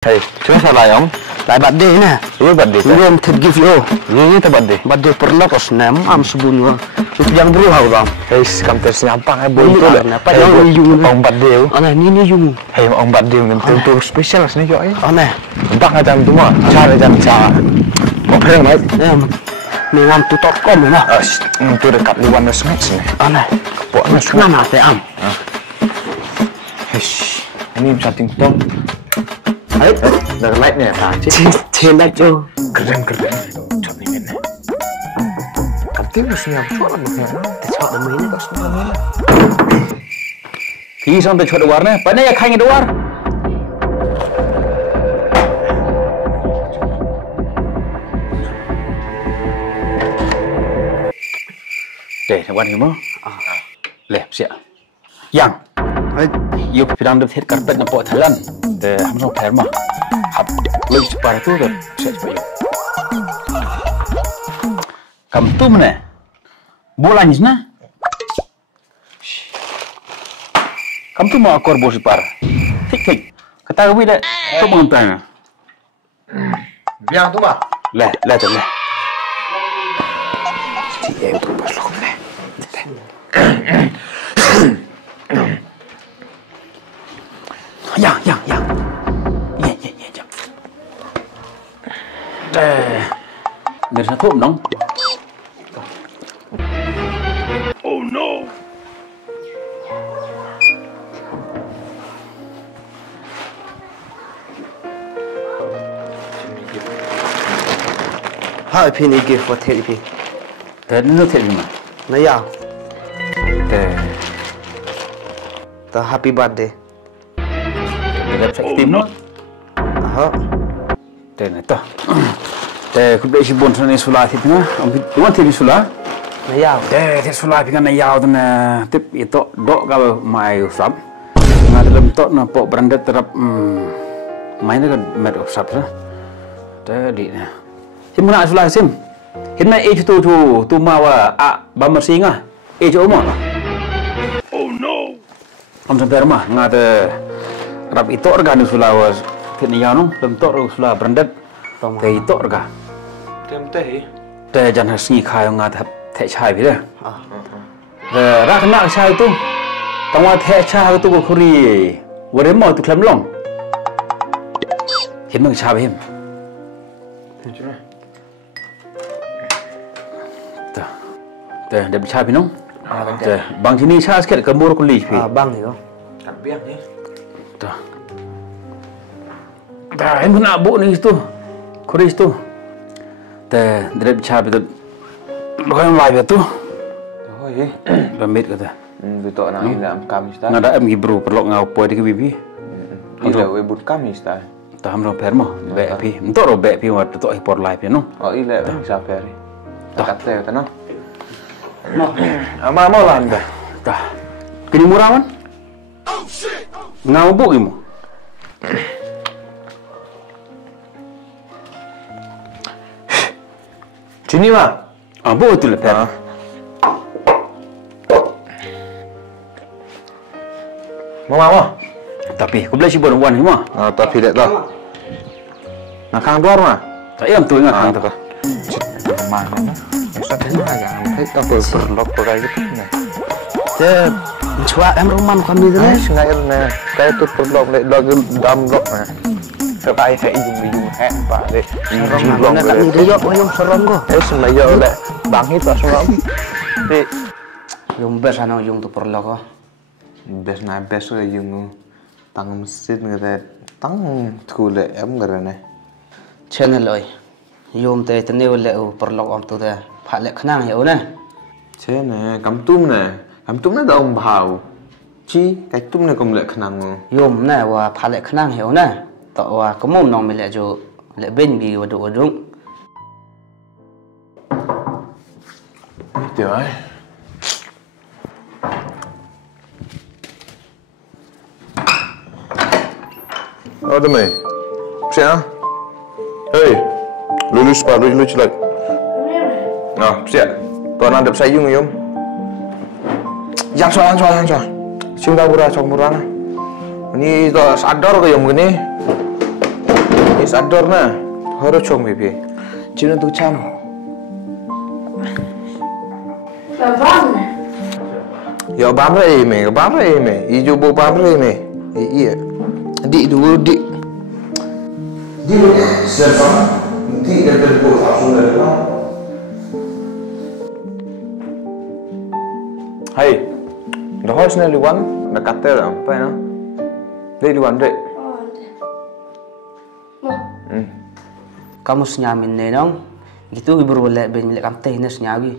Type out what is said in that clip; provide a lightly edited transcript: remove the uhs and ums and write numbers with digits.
Hey, cuma salah om. Lại bạn đi nè. Iya birthday. Belum tergive yo. Iya itu birthday. Birthday perlu kos nem am sebunyo. Itu yang beruhau bang. Hey, kamter siapa boy Ini itu lah. lah. Apa yang yung? Om birthday. Aneh ini yung. Hey, om birthday ngentul tur spesial sini yo. Aneh. Bang aja tu mah. Cara cara. Kok perang mai? Dengan tutor kom ya. Ngentul dekat liwan resmi sini. Aneh. Kepok Mana teh am? Hey, ini bisa tingtong. Ayo, dah lightnya. Celat yo. Keren. Cok ni mana? Tapi mesti yang cok lah bukan. Cok demi ini. Khi xong tôi cho đồ này, bữa nay là khai đồ ăn. Để thằng quan hiểu không? Lẹp xịa. Yang. Yêu phải đang được thiết carpet na po Thailand. Để ham xong phải mà. Hap lebih cepat itu dan saya cepat yuk. Kamu tuh mana? Bolanya sana? Kamu tuh mau akor bos par? Tik. Ketahui dah. Kau mengenai. Yang tu mah. Leh. Dia itu bos lo leh. Yang. Dari satu dong. Oh no. Hai pin ini gift buat heli pin. Tadi nu tadi mana? Nah ya. Teh. Happy birthday. Ada tim no. Aha. Teh neta. Teh kubek si bon sana sulah itu na. Cuma tadi sulah. Nah ya. Teh sulah pika na yau tu na tip itu dok kau mai usap. Ngat dalam tok na pok brandet terap mai na kan met usap sa. Teh di na. Sim nak sulah sim. Hiện nay age tu mawa bamar singa. Age umur. Oh no. Om sampai rumah ngat rap itu organ sulah was. Hiện nay nong dalam tok sulah brandet. Teh itu organ. Tem teh. Teh jangan sengi kaya ngat teh cai bila. Rak nak cai tu. Tengah teh cai tu kuri. Wari mau tu kelam long. Hiện meng cai bim. Teh dah cai binong. Teh bang sini cai sikit kemur kulit pi. Bang ni. Tak biar ni. Teh. Teh hem nak bu ni tu. Kuri tu. Teh dah cai betul. Bukan live tu. Oh ye. Lamit kata. Betul nak dalam Kamis dah. Ngada em gibru perlu ngau poy di bibi. Ila we but Kamis dah. Taham ro permo be pi. Entok ro be pi wat tok hipor live no. Oh ila siapa hari. Tak teh tu no. Ama mau lah anda. Tah. Kini murawan? Ngau bu imu. Sini mah. Bu tu le per. Mau. Tapi aku beli si bon wan imu. Tapi tak tahu. Nak kang luar mah. Tak em tu ingat kang tu ka. Mana dah. Maksud dia agak aneh tak berlok pakai gitu. Teh. Cua em roman kami tu ni. Sengai ni. Kayak tu berlok lagi dalam blok ni. Sebab saya ujung hek pak dek. Roman nak ni dia yang seram ko. Sebenarnya oleh bang itu seram. Tapi Yung best ano yung tu perlu ko. best na best là dùng tăng masjid người ta tăng thu lệ em người này Channel ơi. Yung teh teniu le perlu om tu teh. Pak le kenang ya una. thế này cắm túm nó đâu bào chi cái túm này cũng lệ khả năng Yung na wa pak le kenang ya una. Tak wa kemum nong mele jo le ben bi wadu. tiểu ấy Ada mai. Siapa? Hey, lulus pak, lulus lagi. Nah, siap. Tuan ada sayung yum. Yang soal. Sing ta ora cok murana. Ini to sadar kaya ngene. Is ador na. Horo chong pipi. Cino tu cham. Babam. Ya bamre me. Ijo bo bamre me. Iya. Di dulu di. Di siapa? Di dari bo langsung dari mana? Hai. Dah harus ni liwan. Nak kata apa ya? Dia liwan dek. Kamu senyamin nenong, gitu ibu boleh ben milik kamu teh nes nyawi.